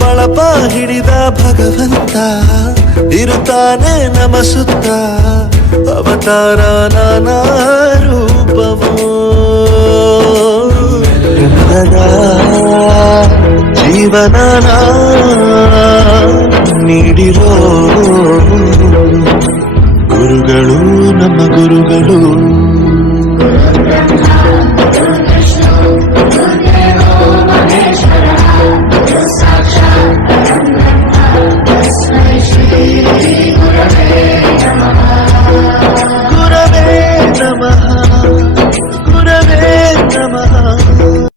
ಬಳಪ ಹಿಡಿದ ಭಗವಂತ ಇರುತ್ತಾನೆ ನಮ ಸುತ್ತ ಅವತಾರ ನಾನಾ ರೂಪವೋ ಜೀವನ ನೀಡಿರೋ ಗುರುಗಳು ನಮ್ಮ ಗುರುಗಳು